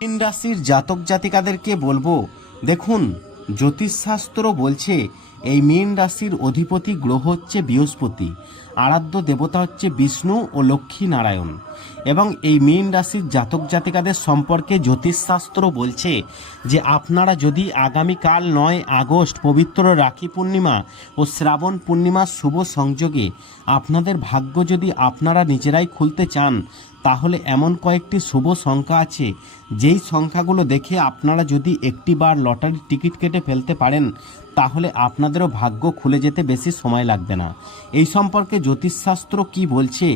তিন রাশির জাতক জাতিকাদেরকে বলব দেখুন জ্যোতিষশাস্ত্র বলছে এই মীন রাশির অধিপতি গ্রহ হচ্ছে বৃহস্পতি, আরাধ্য দেবতা হচ্ছে বিষ্ণু ও লক্ষ্মী নারায়ণ। এবং এই মীন রাশির জাতক জাতিকাদের সম্পর্কে জ্যোতিষশাস্ত্র বলছে যে আপনারা যদি আগামীকাল নয় আগস্ট পবিত্র রাখি পূর্ণিমা ও শ্রাবণ পূর্ণিমার শুভ সংযোগে আপনাদের ভাগ্য যদি আপনারা নিজেরাই খুলতে চান, তাহলে এমন কয়েকটি শুভ সংখ্যা আছে। যেই সংখ্যাগুলো দেখে আপনারা যদি একটি বার লটারির টিকিট কেটে ফেলতে পারেন তাহলে আপনাদেরও ভাগ্য খুলে যেতে বেশি সময় লাগবে না। এই সম্পর্কে জ্যোতিষশাস্ত্র কি বলছে,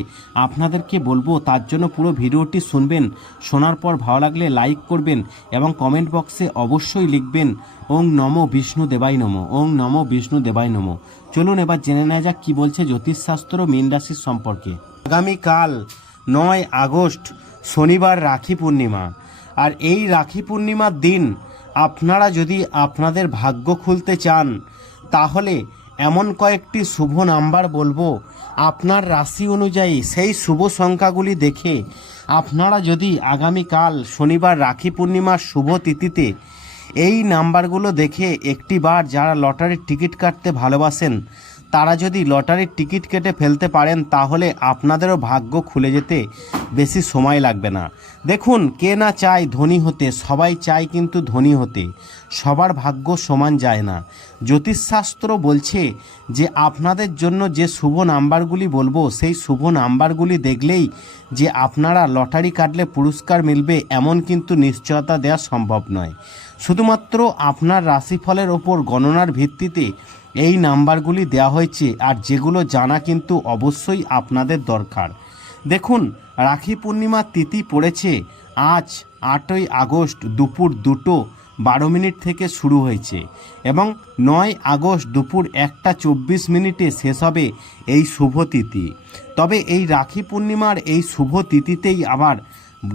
আপনাদেরকে বলব, তার জন্য পুরো ভিডিওটি শুনবেন। শোনার পর ভালো লাগলে লাইক করবেন এবং কমেন্ট বক্সে অবশ্যই লিখবেন, ওং নম বিষ্ণু দেবাই নম, ওং নম বিষ্ণু দেবাই নম। চলুন এবার জেনে নেওয়া যাক কী বলছে জ্যোতিষশাস্ত্র মীন রাশির সম্পর্কে। আগামীকাল নয় আগস্ট শনিবার রাখি পূর্ণিমা, আর এই রাখি পূর্ণিমার দিন আপনারা যদি আপনাদের ভাগ্য খুলতে চান, তাহলে এমন কয়েকটি শুভ নাম্বার বলব। আপনার রাশি অনুযায়ী সেই শুভ সংখ্যাগুলি দেখে আপনারা যদি আগামীকাল শনিবার রাখি পূর্ণিমার শুভ তিথিতে এই নাম্বারগুলো দেখে একটি বার যারা লটারির টিকিট কাটতে ভালোবাসেন, তারা যদি লটারির টিকিট কেটে ফেলতে পারেন, তাহলে আপনাদেরও ভাগ্য খুলে যেতে বেশি সময় লাগবে না। দেখুন, কে না চায় ধনী হতে, সবাই চায় কিন্তু ধনী হতে। সবার ভাগ্য সমান যায় না। জ্যোতিষশাস্ত্র বলছে যে, আপনাদের জন্য যে শুভ নাম্বারগুলি বলব, সেই শুভ নাম্বারগুলি দেখলেই যে, আপনারা লটারি কাটলে পুরস্কার মিলবে, এমন কিন্তু নিশ্চয়তা দেওয়া সম্ভব নয়। শুধুমাত্র আপনার রাশিফলের ওপর গণনার ভিত্তিতে এই নাম্বারগুলি দেওয়া হয়েছে, আর যেগুলো জানা কিন্তু অবশ্যই আপনাদের দরকার। দেখুন রাখি পূর্ণিমার তিথি পড়েছে। আজ আটই আগস্ট দুপুর দুটো বারো মিনিট থেকে শুরু হয়েছে এবং নয় আগস্ট দুপুর একটা চব্বিশ মিনিটে শেষ হবে এই শুভ তিথি। তবে এই রাখি পূর্ণিমার এই শুভ তিথিতেই আবার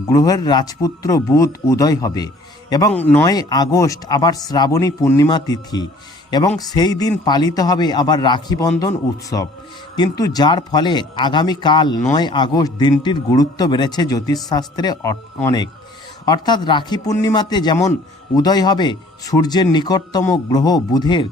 গ্রহের রাজপুত্র বুধ উদয় হবে এবং নয় আগস্ট আবার শ্রাবণী পূর্ণিমা তিথি। এবং সেই দিন পালিত হবে আবার রাখি বন্ধন উৎসব। কিন্তু যার ফলে আগামীকাল নয় আগস্ট দিনটির গুরুত্ব বেড়েছে জ্যোতিষশাস্ত্রে অনেক। অর্থাৎ রাখি পূর্ণিমাতে যেমন উদয় হবে, সূর্যের নিকটতম গ্রহ বুধের,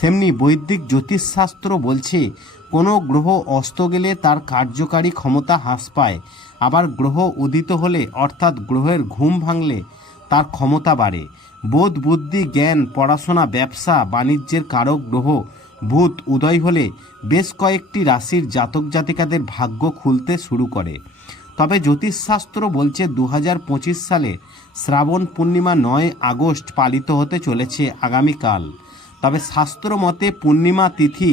তেমনি বৈদিক জ্যোতিষশাস্ত্র বলছে, কোনো গ্রহ অস্ত গেলে তার কার্যকারী ক্ষমতা হ্রাস পায়। আবার গ্রহ উদিত হলে, অর্থাৎ গ্রহের ঘুম ভাঙলে তার ক্ষমতা বাড়ে। বোধ, বুদ্ধি, জ্ঞান, পড়াশোনা, ব্যবসা, বাণিজ্যের কারক গ্রহ, ভূত, উদয় হলে বেশ কয়েকটি রাশির জাতক জাতিকাদের ভাগ্য খুলতে শুরু করে। তবে জ্যোতিষশাস্ত্র বলছে দু হাজার পঁচিশ সালে শ্রাবণ পূর্ণিমা নয় আগস্ট পালিত হতে চলেছে আগামীকাল। তবে শাস্ত্র মতে পূর্ণিমা তিথি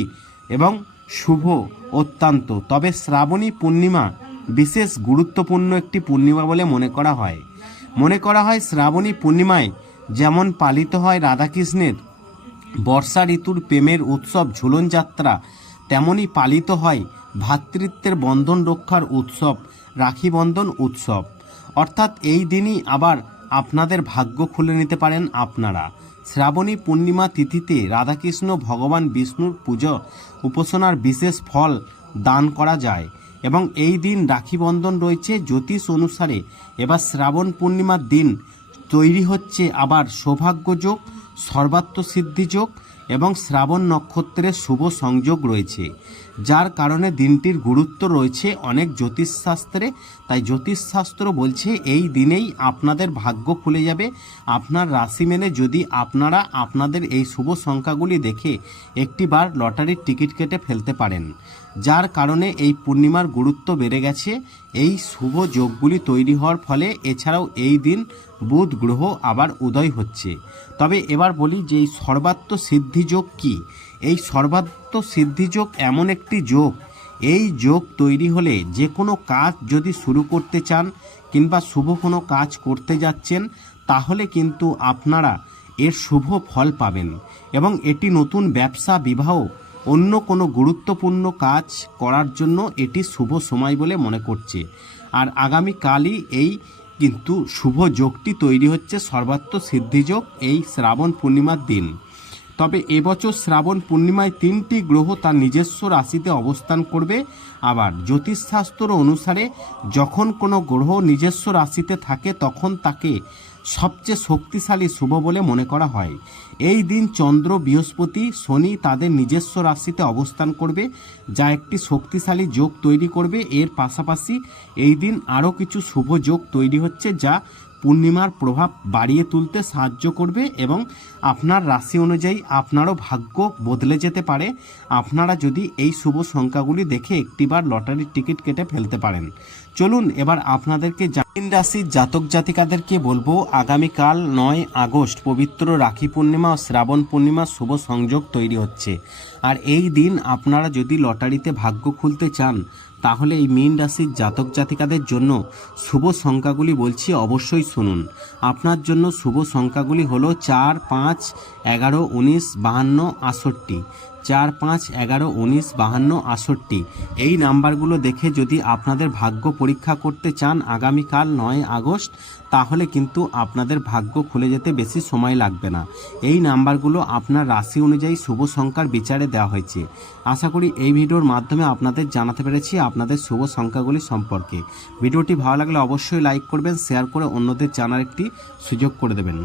এবং শুভ অত্যন্ত। তবে শ্রাবণী পূর্ণিমা বিশেষ গুরুত্বপূর্ণ একটি পূর্ণিমা বলে মনে করা হয়। মনে করা হয় শ্রাবণী পূর্ণিমায় যেমন পালিত হয় রাধাকৃষ্ণের, বর্ষা ঋতুর প্রেমের উৎসব ঝুলন যাত্রা তেমনই পালিত হয় ভ্রাতৃত্বের বন্ধন রক্ষার উৎসব, রাখি বন্ধন উৎসব। অর্থাৎ এই দিনই আবার আপনাদের ভাগ্য খুলে নিতে পারেন আপনারা। শ্রাবণী পূর্ণিমা তিথিতে রাধাকৃষ্ণ ভগবান বিষ্ণুর পুজো উপাসনার বিশেষ ফল দান করা যায়। এবং এই দিন রাখি বন্ধন রয়েছে জ্যোতিষ অনুসারে। এবার শ্রাবণ পূর্ণিমার দিন তৈরি হচ্ছে আবার সৌভাগ্যযোগ সর্বাত্ম সিদ্ধিযোগ এবং শ্রাবণ নক্ষত্রের শুভ সংযোগ রয়েছে। যার কারণে দিনটির গুরুত্ব রয়েছে অনেক জ্যোতিষশাস্ত্রে। তাই জ্যোতিষশাস্ত্র বলছে, এই দিনেই আপনাদের ভাগ্য খুলে যাবে। আপনার রাশি মেনে যদি আপনারা আপনাদের এই শুভ সংখ্যাগুলি দেখে একটি বার লটারির টিকিট কেটে ফেলতে পারেন, যার কারণে এই পূর্ণিমার গুরুত্ব বেড়ে গেছে। এই শুভ যোগগুলি তৈরি হওয়ার ফলে এছাড়াও এই দিন বুধ গ্রহ আবার উদয় হচ্ছে। তবে এবার বলি যে এই সর্বাত্ম সিদ্ধি যোগ কী? এই সর্বাত্ম সিদ্ধি যোগ এমন একটি যোগ। এই যোগ তৈরি হলে যে কোনো কাজ যদি শুরু করতে চান কিংবা শুভ কোনো কাজ করতে যাচ্ছেন, তাহলে কিন্তু আপনারা এর শুভ ফল পাবেন এবং এটি নতুন ব্যবসা, বিবাহ, অন্য কোনো গুরুত্বপূর্ণ কাজ করার জন্য এটি শুভ সময় বলে মনে করছে। আর আগামীকালই এই কিন্তু শুভ যোগটি তৈরি হচ্ছে সর্বাত্ম সিদ্ধিযোগ এই শ্রাবণ পূর্ণিমার দিন। তবে এবছর শ্রাবণ পূর্ণিমায় তিনটি গ্রহ তার নিজস্ব রাশিতে অবস্থান করবে। আবার জ্যোতিষশাস্ত্র অনুসারে যখন কোনো গ্রহ নিজস্ব রাশিতে থাকে তখন তাকে সবচেয়ে শক্তিশালী শুভ বলে মনে করা হয়। এই দিন চন্দ্র, বৃহস্পতি, শনি তাদের নিজস্ব রাশিতে অবস্থান করবে, যা একটি শক্তিশালী যোগ তৈরি করবে। এর পাশাপাশি এই দিন আরও কিছু শুভ যোগ তৈরি হচ্ছে, যা পূর্ণিমার প্রভাব বাড়িয়ে তুলতে সাহায্য করবে এবং আপনার রাশি অনুযায়ী আপনারও ভাগ্য বদলে যেতে পারে। আপনারা যদি এই শুভ সংখ্যাগুলি দেখে একটিবার লটারির টিকিট কেটে ফেলতে পারেন। চলুন এবার আপনাদেরকে জামিন রাশির জাতক জাতিকাদেরকে বলব, আগামীকাল নয় আগস্ট পবিত্র রাখি পূর্ণিমা ও শ্রাবণ পূর্ণিমা শুভ সংযোগ তৈরি হচ্ছে। আর এই দিন আপনারা যদি লটারিতে ভাগ্য খুলতে চান তাহলে এই মীন রাশির জাতক জাতিকাদের জন্য শুভ সংখ্যাগুলি বলছি অবশ্যই শুনুন। আপনার জন্য শুভ সংখ্যাগুলি হলো চার, পাঁচ, এগারো, উনিশ, বাহান্ন, আটষট্টি। চার পাঁচ এগারো উনিশ বাহান্ন আটষট্টি। এই নাম্বারগুলো দেখে যদি আপনাদের ভাগ্য পরীক্ষা করতে চান আগামীকাল নয় আগস্ট, তাহলে কিন্তু আপনাদের ভাগ্য খুলে যেতে বেশি সময় লাগবে না। এই নাম্বারগুলো আপনার রাশি অনুযায়ী শুভ সংখ্যার বিচারে দেওয়া হয়েছে। আশা করি এই ভিডিওর মাধ্যমে আপনাদের জানাতে পেরেছি আপনাদের শুভ সংখ্যাগুলি সম্পর্কে। ভিডিওটি ভালো লাগলে অবশ্যই লাইক করবেন, শেয়ার করে অন্যদের জানার একটি সুযোগ করে দেবেন।